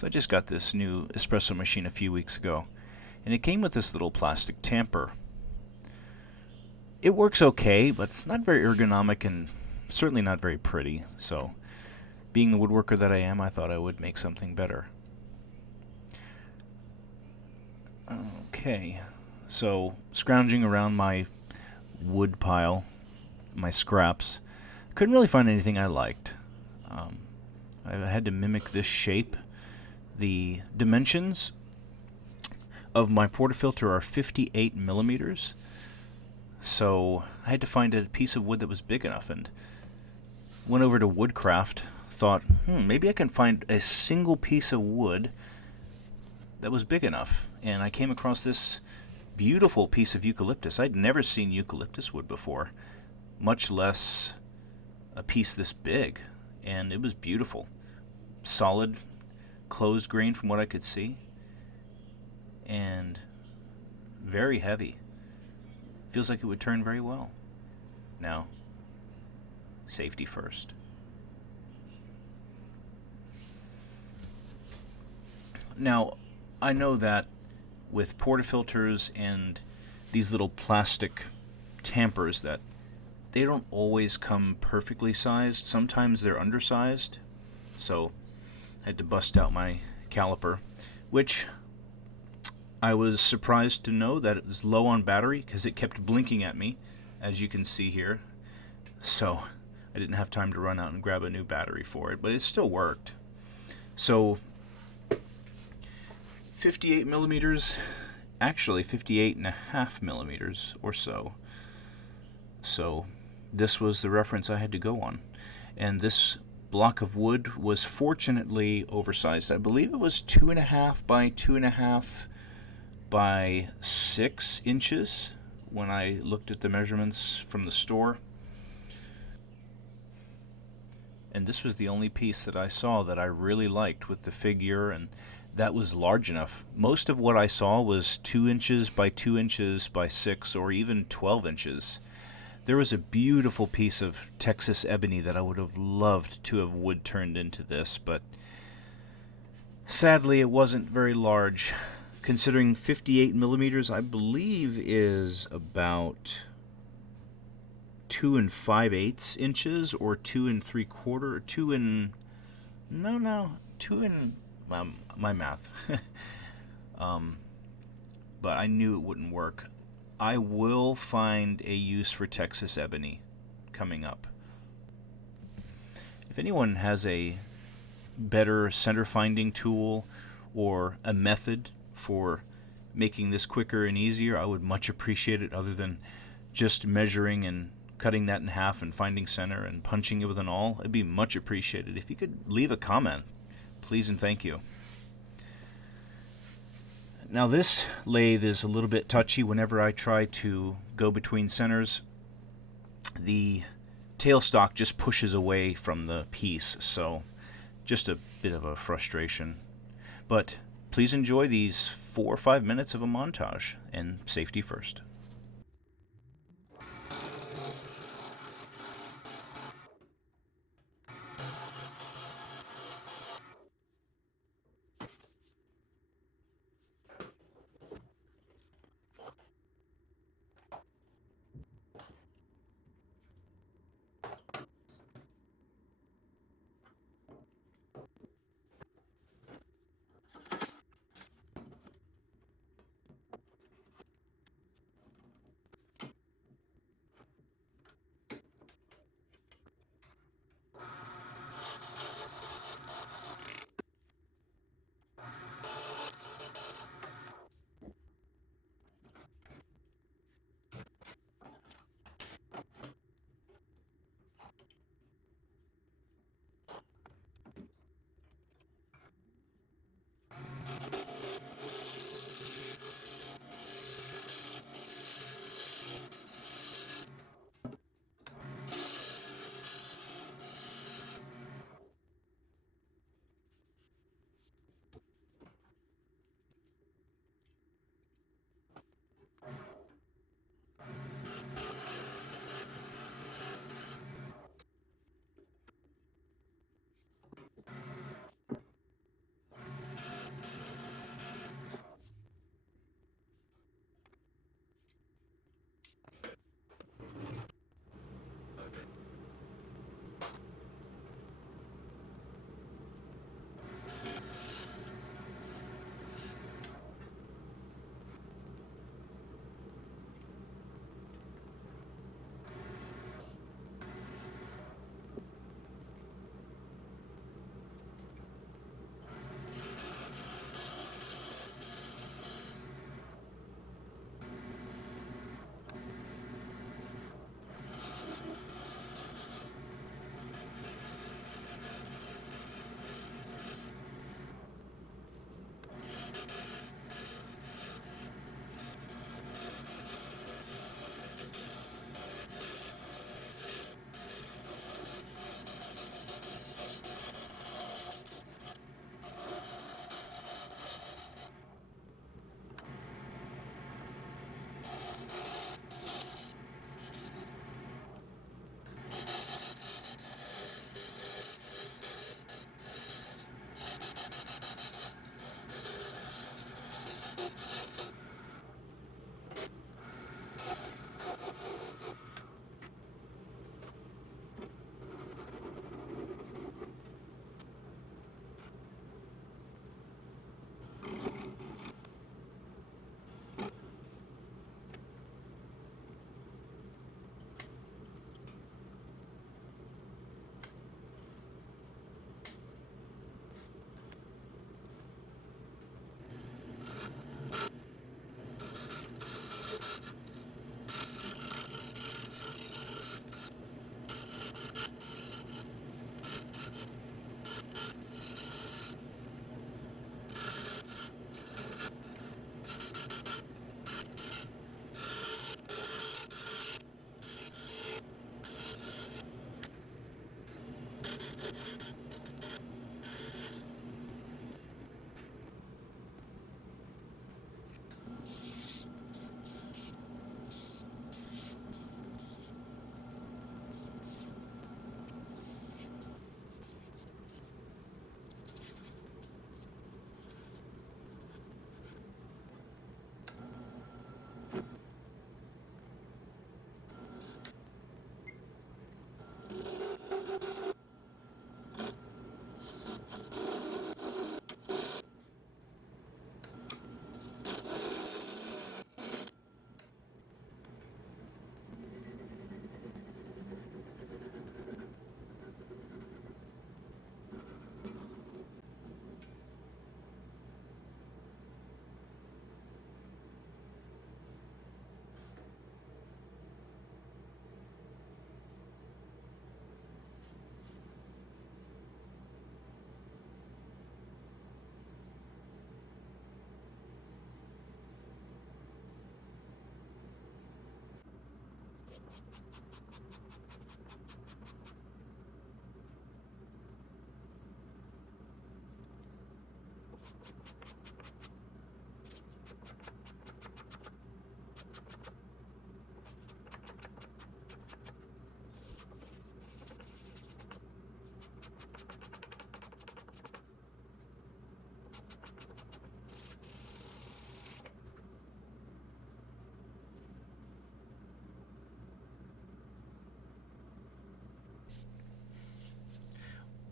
So I just got this new espresso machine a few weeks ago, and it came with this little plastic tamper. It works okay, but it's not very ergonomic and certainly not very pretty, so being the woodworker that I am, I thought I would make something better. Okay, so scrounging around my wood pile, my scraps, couldn't really find anything I liked. I had to mimic this shape. The dimensions of my portafilter are 58 millimeters, so I had to find a piece of wood that was big enough, and went over to Woodcraft, thought, maybe I can find a single piece of wood that was big enough, and I came across this beautiful piece of eucalyptus. I'd never seen eucalyptus wood before, much less a piece this big, and it was beautiful. Solid, closed grain from what I could see, and very heavy. Feels like it would turn very well. Now, safety first. Now, I know that with portafilters and these little plastic tampers that they don't always come perfectly sized. Sometimes they're undersized. So I had to bust out my caliper, which I was surprised to know that it was low on battery because it kept blinking at me, as you can see here. So I didn't have time to run out and grab a new battery for it, but it still worked. So 58 millimeters, actually 58.5 millimeters or so. So this was the reference I had to go on. And this block of wood was fortunately oversized. I believe it was 2.5 by 2.5 by 6 inches when I looked at the measurements from the store. And this was the only piece that I saw that I really liked with the figure, and that was large enough. Most of what I saw was 2 inches by 2 inches by 6 or even 12 inches. There was a beautiful piece of Texas ebony that I would have loved to have wood turned into this, but sadly it wasn't very large. Considering 58 millimeters, I believe, is about 2 5/8 inches or 2 3/4, or 2 and no 2 and my math. But I knew it wouldn't work. I will find a use for Texas ebony coming up. If anyone has a better center finding tool or a method for making this quicker and easier, I would much appreciate it, other than just measuring and cutting that in half and finding center and punching it with an awl. It'd be much appreciated. If you could leave a comment, please and thank you. Now this lathe is a little bit touchy. Whenever I try to go between centers, the tailstock just pushes away from the piece, so just a bit of a frustration. But please enjoy these 4 or 5 minutes of a montage, and safety first.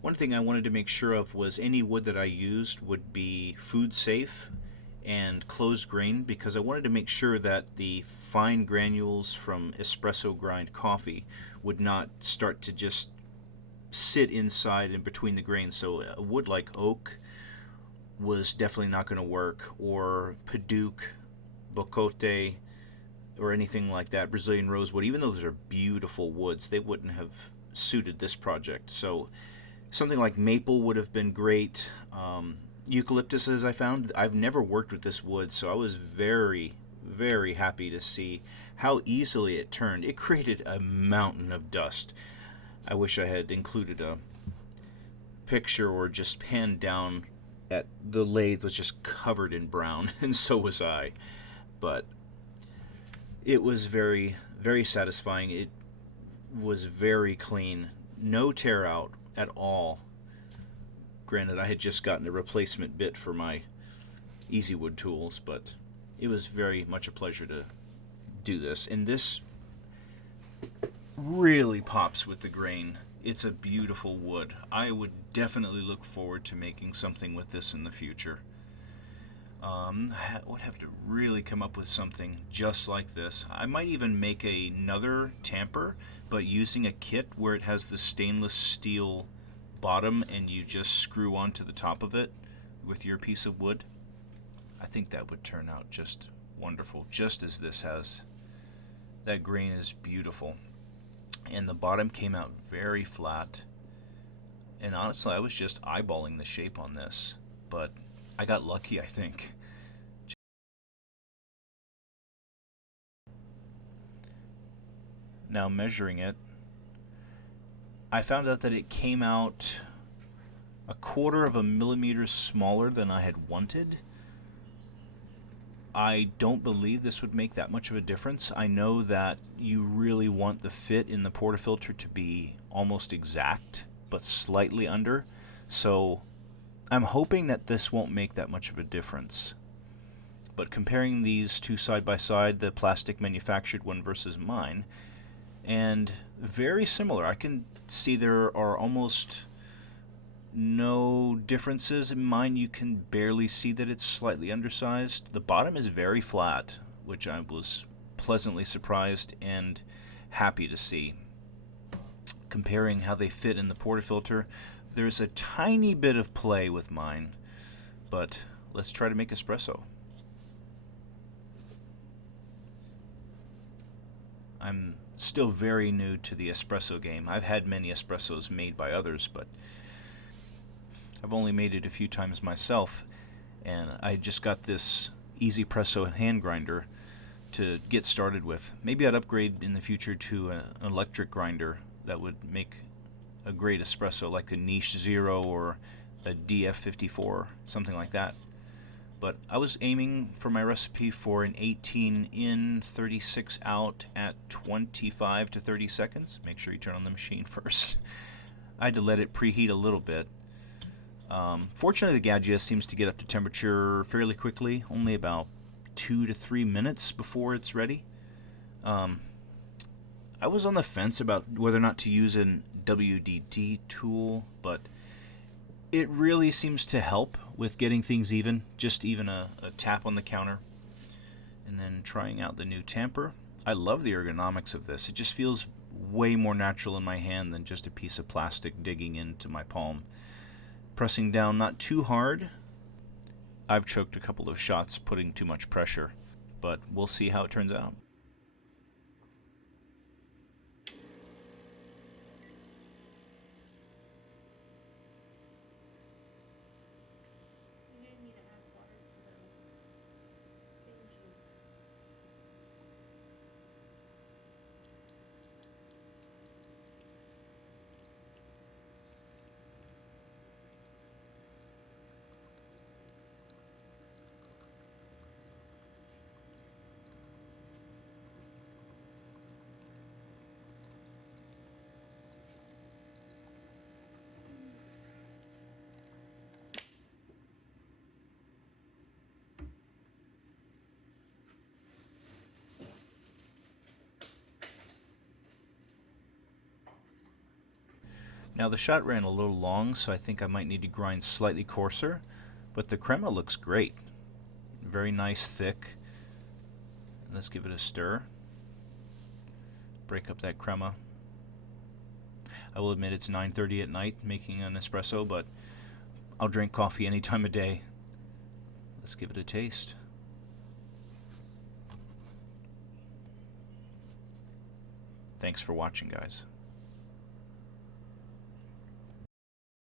One thing I wanted to make sure of was any wood that I used would be food safe and closed grain, because I wanted to make sure that the fine granules from espresso grind coffee would not start to just sit inside and between the grains. So a wood like oak was definitely not going to work, or Paduke, Bocote, or anything like that, Brazilian rosewood. Even though those are beautiful woods, they wouldn't have suited this project. So something like maple would have been great. Eucalyptus, as I found, I've never worked with this wood, so I was very, very happy to see how easily it turned. It created a mountain of dust. I wish I had included a picture or just panned down at the lathe was just covered in brown, and so was I. But it was very, very satisfying. It was very clean, no tear out at all. Granted, I had just gotten a replacement bit for my Easy Wood tools, but it was very much a pleasure to do this. And this really pops with the grain. It's a beautiful wood. I would definitely look forward to making something with this in the future. I would have to really come up with something just like this. I might even make another tamper, but using a kit where it has the stainless steel bottom and you just screw onto the top of it with your piece of wood. I think that would turn out just wonderful, just as this has. That grain is beautiful. And the bottom came out very flat. And honestly, I was just eyeballing the shape on this, but I got lucky, I think. Now measuring it, I found out that it came out a quarter of a millimeter smaller than I had wanted. I don't believe this would make that much of a difference. I know that you really want the fit in the portafilter to be almost exact, but slightly under. So I'm hoping that this won't make that much of a difference. But comparing these two side by side, the plastic manufactured one versus mine, and very similar. I can see there are almost no differences. In mine, you can barely see that it's slightly undersized. The bottom is very flat, which I was pleasantly surprised and happy to see. Comparing how they fit in the portafilter, there's a tiny bit of play with mine, but let's try to make espresso. I'm still very new to the espresso game. I've had many espressos made by others, but I've only made it a few times myself, and I just got this Easy Presso hand grinder to get started with. Maybe I'd upgrade in the future to an electric grinder that would make a great espresso, like a Niche Zero or a DF54, something like that. But I was aiming for my recipe for an 18 in, 36 out at 25 to 30 seconds. Make sure you turn on the machine first. I had to let it preheat a little bit. Fortunately, the Gadget seems to get up to temperature fairly quickly, only about 2 to 3 minutes before it's ready. I was on the fence about whether or not to use an WDT tool, but it really seems to help with getting things even, just even a tap on the counter. And then trying out the new Tamper. I love the ergonomics of this. It just feels way more natural in my hand than just a piece of plastic digging into my palm. Pressing down not too hard. I've choked a couple of shots putting too much pressure, but we'll see how it turns out. Now the shot ran a little long, so I think I might need to grind slightly coarser, but the crema looks great. Very nice, thick. Let's give it a stir. Break up that crema. I will admit it's 9:30 at night making an espresso, but I'll drink coffee any time of day. Let's give it a taste. Thanks for watching, guys.